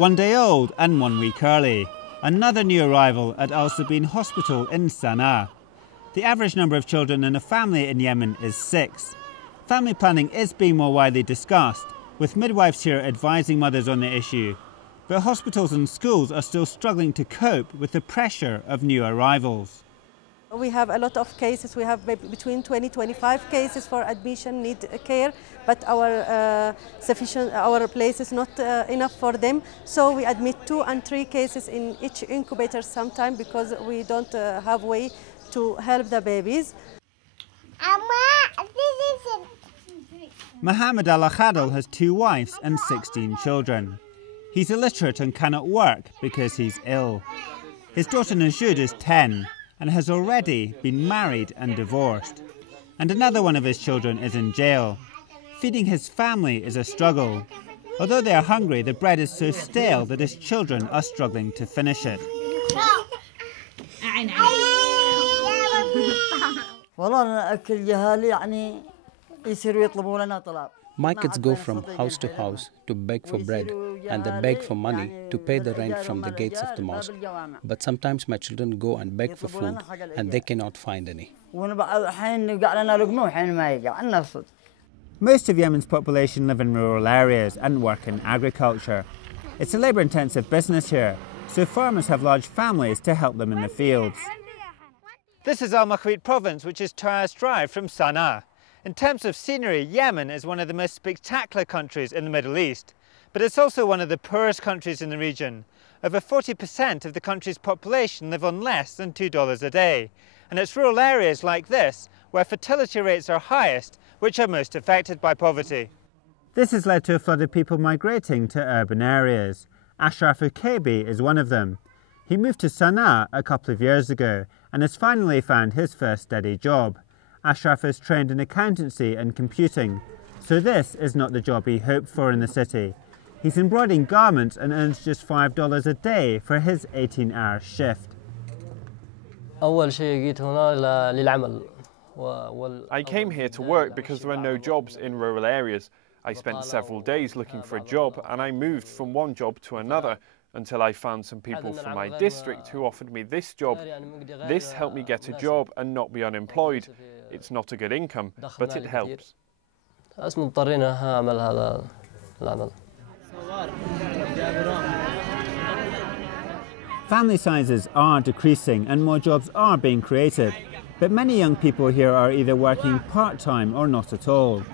1 day old and 1 week early. Another new arrival at Al Sabeen Hospital in Sana'a. The average number of children in a family in Yemen is 6. Family planning is being more widely discussed, with midwives here advising mothers on the issue. But hospitals and schools are still struggling to cope with the pressure of new arrivals. We have a lot of cases. We have between 20-25 cases for admission need care, but our place is not enough for them. So we admit 2 and 3 cases in each incubator sometimes because we don't have way to help the babies. Mohammed Al-Akhadal has 2 wives and 16 children. He's illiterate and cannot work because he's ill. His daughter Najud is 10 and has already been married and divorced. And another one of his children is in jail. Feeding his family is a struggle. Although they are hungry, the bread is so stale that his children are struggling to finish it. My kids go from house to house to beg for bread, and they beg for money to pay the rent from the gates of the mosque. But sometimes my children go and beg for food, and they cannot find any. Most of Yemen's population live in rural areas and work in agriculture. It's a labour-intensive business here, so farmers have large families to help them in the fields. This is Al Makhwit province, which is 2 hours' drive from Sana'a. In terms of scenery, Yemen is one of the most spectacular countries in the Middle East, but it's also one of the poorest countries in the region. Over 40% of the country's population live on less than $2 a day, and it's rural areas like this where fertility rates are highest, which are most affected by poverty. This has led to a flood of people migrating to urban areas. Ashraf Ukebi is one of them. He moved to Sana'a a couple of years ago and has finally found his first steady job. Ashraf is trained in accountancy and computing, so this is not the job he hoped for in the city. He's embroidering garments and earns just $5 a day for his 18-hour shift. I came here to work because there are no jobs in rural areas. I spent several days looking for a job, and I moved from one job to another until I found some people from my district who offered me this job. This helped me get a job and not be unemployed. It's not a good income, but it helps. Family sizes are decreasing and more jobs are being created, but many young people here are either working part-time or not at all.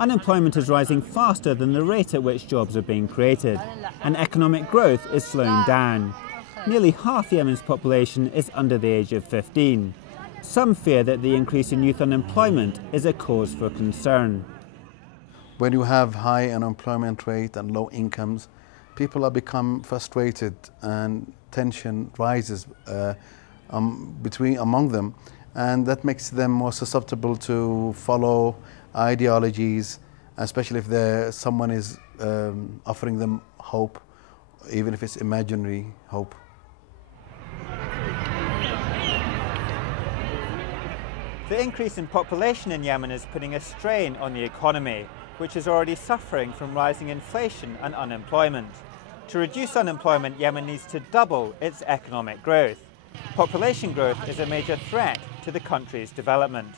Unemployment is rising faster than the rate at which jobs are being created, and economic growth is slowing down. Nearly half Yemen's population is under the age of 15. Some fear that the increase in youth unemployment is a cause for concern. When you have high unemployment rate and low incomes, people become frustrated and tension rises among them, and that makes them more susceptible to follow ideologies, especially if someone is offering them hope, even if it's imaginary hope. The increase in population in Yemen is putting a strain on the economy, which is already suffering from rising inflation and unemployment. To reduce unemployment, Yemen needs to double its economic growth. Population growth is a major threat to the country's development.